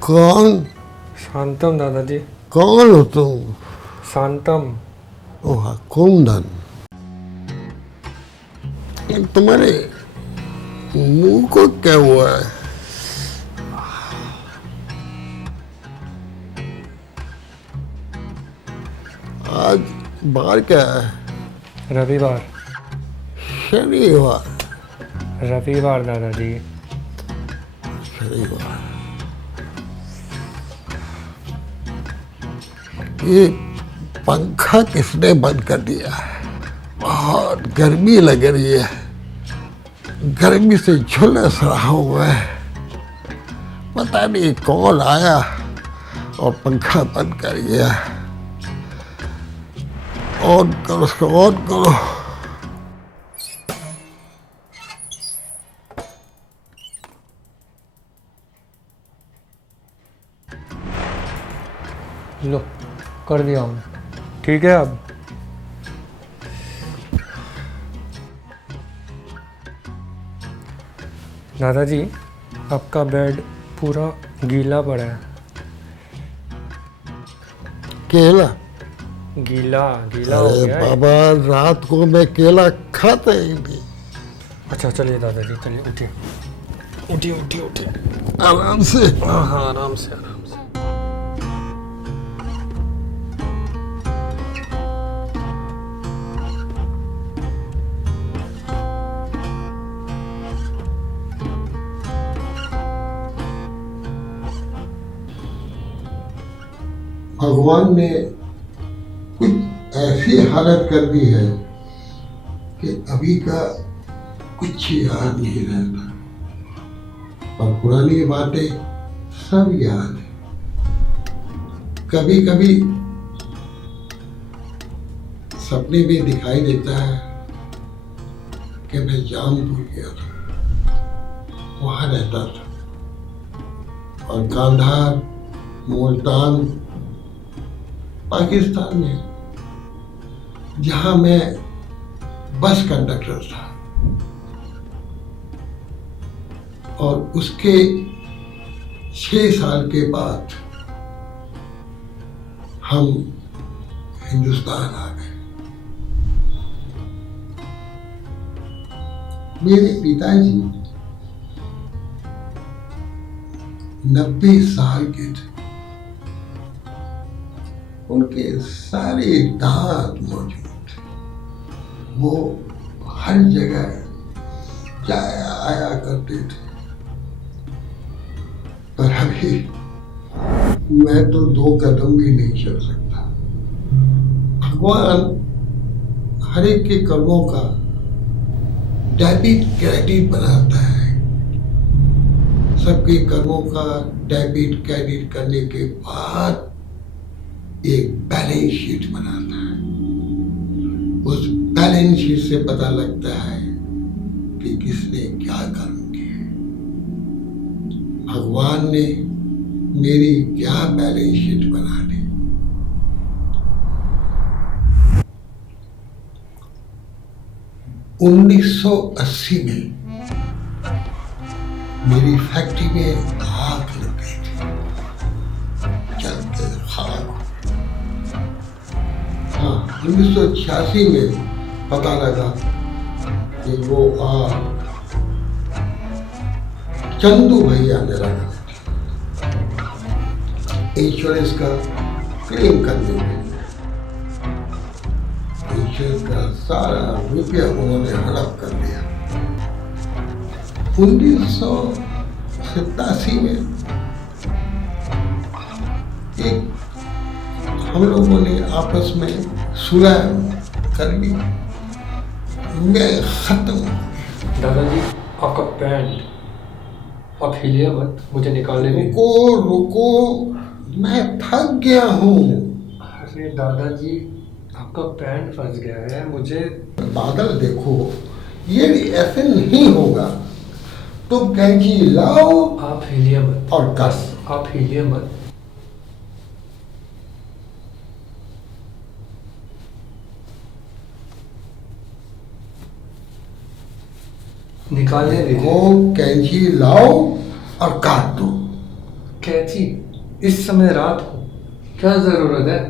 कौन? शांतम दादाजी। कौन हो तुम? शांतम। ओह कुंदन, तुम्हारे मुंह को क्या हुआ है? आज बार क्या है? रविवार। शनिवार। रविवार दादाजी। शनिवार। ये पंखा किसने बंद कर दिया है? बहुत गर्मी लग रही है, गर्मी से झुलस रहा हूँ मैं। पता नहीं कौन आया और पंखा बंद कर गया। ऑन करो उसको, ऑन करो। लो, कर दिया हूँ। ठीक है अब। दादाजी, आपका बेड पूरा गीला पड़ा है। केला? गीला गीला हो अरे गया है। बाबा, रात को मैं केला खाता ही नहीं। अच्छा चलिए दादाजी, चलिए उठिए उठिए उठिए उठिए। आराम से। हाँ हाँ, आराम से आराम से। भगवान ने कुछ ऐसी हालत कर दी है कि अभी का कुछ याद नहीं रहता, और पुरानी बातें सब याद है। कभी कभी सपने में दिखाई देता है कि मैं जौनपुर गया था, वहां रहता था, और गांधार, मुल्तान, पाकिस्तान में, जहां मैं बस कंडक्टर था। और उसके 6 साल के बाद हम हिंदुस्तान आ गए। मेरे पिताजी 90 साल के थे, उनके सारे दांत मौजूद थे। वो हर जगह जाया आया करते थे। पर अभी मैं तो 2 कदम भी नहीं चल सकता। भगवान हर एक के कर्मों का डेबिट क्रेडिट बनाता है। सबके कर्मों का डेबिट क्रेडिट करने के बाद एक बैलेंस शीट बनाता है। उस बैलेंस शीट से पता लगता है कि किसने क्या कर्म किए। भगवान ने मेरी क्या बैलेंस शीट बना दी। उन्नीस 1980 में मेरी फैक्ट्री में आग लग गई थी, जलते खाक। हाँ, 1986 में पता लगा कि वो आग चंदू भैया ने लगा। इंश्योरेंस का क्लेम करने में इंश्योरेंस का सारा रुपया उन्होंने हड़प कर लिया। 1987 में एक हम लोगों ने आपस में सुलह कर ली। मैं खत्म। दादाजी, आपका पैंट, आप हिलिए मत, मुझे निकालने में। रुको रुको, मैं थक गया हूँ। अरे दादाजी, आपका पैंट फंस गया है, मुझे। बादल देखो, ये ऐसे नहीं होगा। तुम कैंची लाओ आप हिलिए मत। और कस। आप हिलिए मत। निकालने दीजिए। वो कैंची लाओ और काट दो। कैंची इस समय रात को क्या जरूरत है?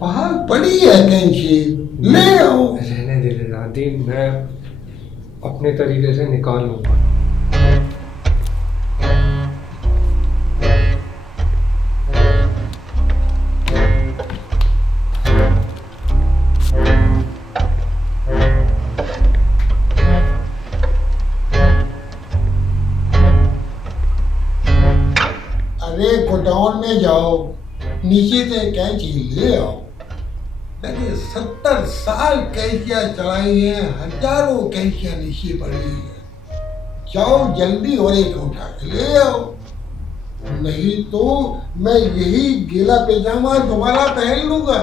बाहर पड़ी है कैंची, ले आओ। रहने दे दादी, मैं अपने तरीके से निकाल लूंगा। अरे गोडाउन में जाओ, नीचे से कैंची ले आओ। मैंने 70 साल कैंचियां चलाई हैं, हजारों कैंचियां नीचे पड़ी हैं। जाओ जल्दी और एक उठा के ले आओ, नहीं तो मैं यही गीला पैजामा दोबारा पहन लूंगा।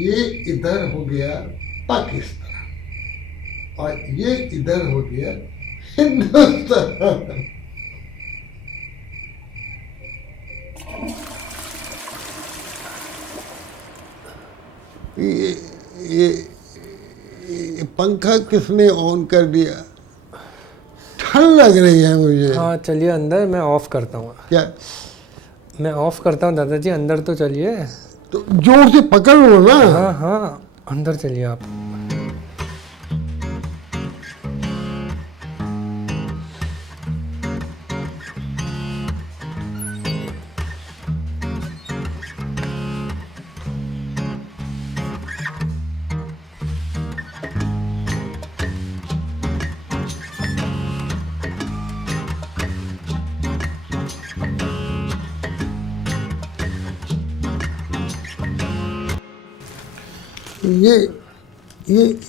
ये इधर हो गया पाकिस्तान और ये इधर हो गया हिंदुस्तान। ये पंखा किसने ऑन कर दिया? ठंड लग रही है मुझे। हाँ चलिए अंदर, मैं ऑफ करता हूँ। क्या? मैं ऑफ करता हूँ दादाजी, अंदर तो चलिए। तो जोर से पकड़ लो ना। हाँ हाँ अंदर चलिए आप।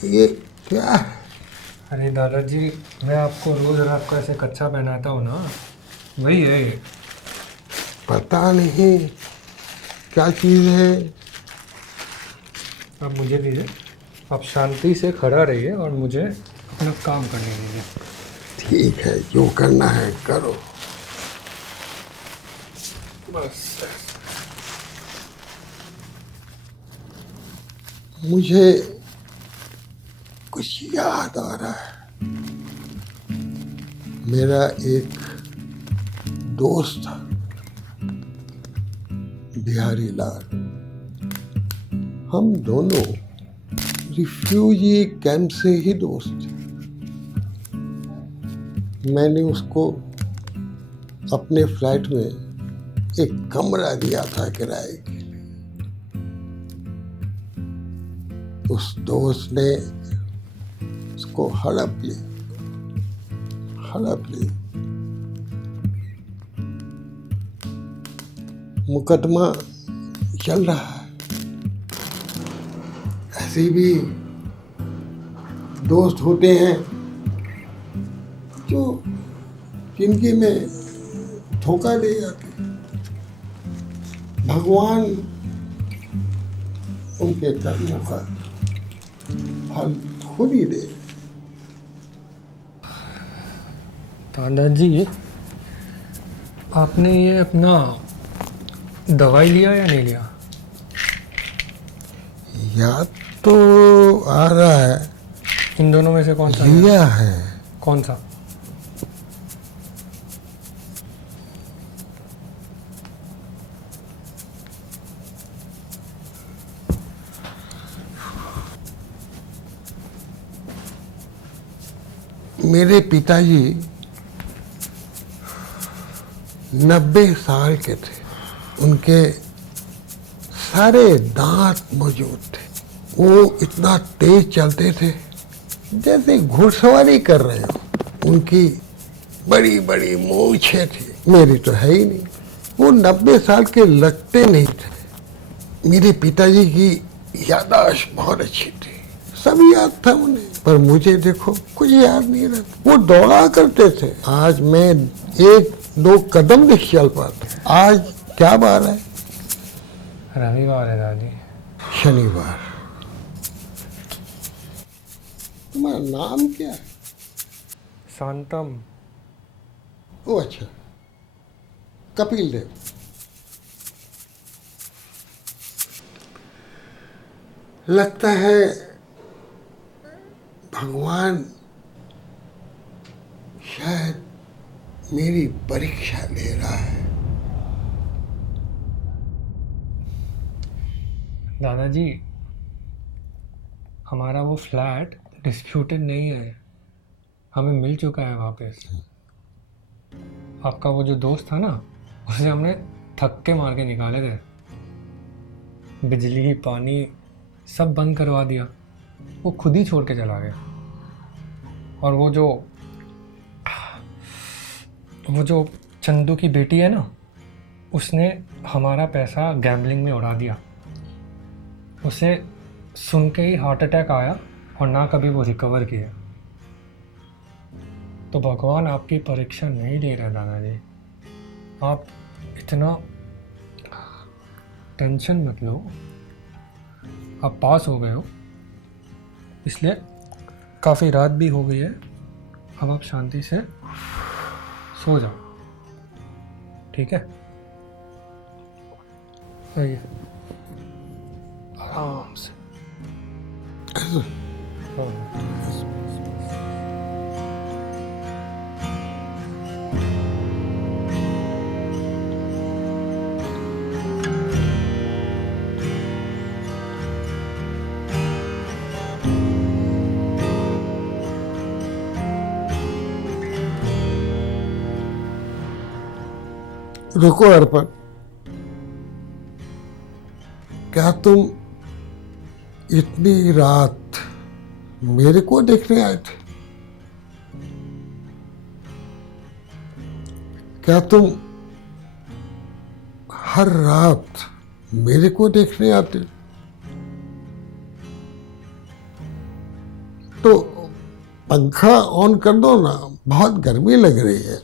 ये क्या है? अरे दादाजी, मैं आपको रोज रात को ऐसे कच्छा पहनाता हूँ ना, वही है। पता नहीं क्या चीज़ है। आप मुझे दीजिए, आप शांति से खड़ा रहिए और मुझे अपना काम करने दीजिए। ठीक है, जो करना है करो। बस मुझे कुछ याद आ रहा है। मेरा एक दोस्त था, बिहारी लाल। हम दोनों रिफ्यूजी कैंप से ही दोस्त थे। मैंने उसको अपने फ्लैट में एक कमरा दिया था किराए के लिए। उस दोस्त ने उसको हड़प ली। मुकदमा चल रहा है। ऐसे भी दोस्त होते हैं जो जिंदगी में धोखा दे जाते हैं। भगवान उनके कर्मों का फल खुद ही दे। दादाजी, आपने ये अपना दवाई लिया या नहीं लिया? याद तो आ रहा है, इन दोनों में से कौन सा लिया है। कौन सा? मेरे पिताजी 90 साल के थे। उनके सारे दांत मौजूद थे। वो इतना तेज चलते थे जैसे घुड़सवारी कर रहे हो। उनकी बड़ी बड़ी मूछें थी, मेरी तो है ही नहीं। वो 90 साल के लगते नहीं थे। मेरे पिताजी की याददाश्त बहुत अच्छी थी, सब याद था उन्हें, पर मुझे देखो कुछ याद नहीं रहता। वो दौड़ा करते थे। आज मैं 1-2 कदम नहीं चल पाते। आज क्या बार है? रविवार है दादी। शनिवार। तुम्हारा नाम क्या है? शांतम। ओ अच्छा, कपिल देव। लगता है भगवान शायद मेरी परीक्षा ले रहा है। दादाजी, हमारा वो फ्लैट डिस्प्यूटेड नहीं है, हमें मिल चुका है वापस। आपका वो जो दोस्त था ना, उसे हमने थक्के मार के निकाले थे। बिजली पानी सब बंद करवा दिया, वो खुद ही छोड़ के चला गया। और वो जो चंदू की बेटी है ना, उसने हमारा पैसा गैम्बलिंग में उड़ा दिया। उसे सुन के ही हार्ट अटैक आया और ना कभी वो रिकवर किया। तो भगवान आपकी परीक्षा नहीं ले रहे दादाजी। आप इतना टेंशन मत लो, आप पास हो गए हो, इसलिए काफ़ी रात भी हो गई है। अब आप शांति से सो जाओ, ठीक है? आइए आराम से। रुको अर्पण, क्या तुम इतनी रात मेरे को देखने आए थे? क्या तुम हर रात मेरे को देखने आते? तो पंखा ऑन कर दो ना, बहुत गर्मी लग रही है।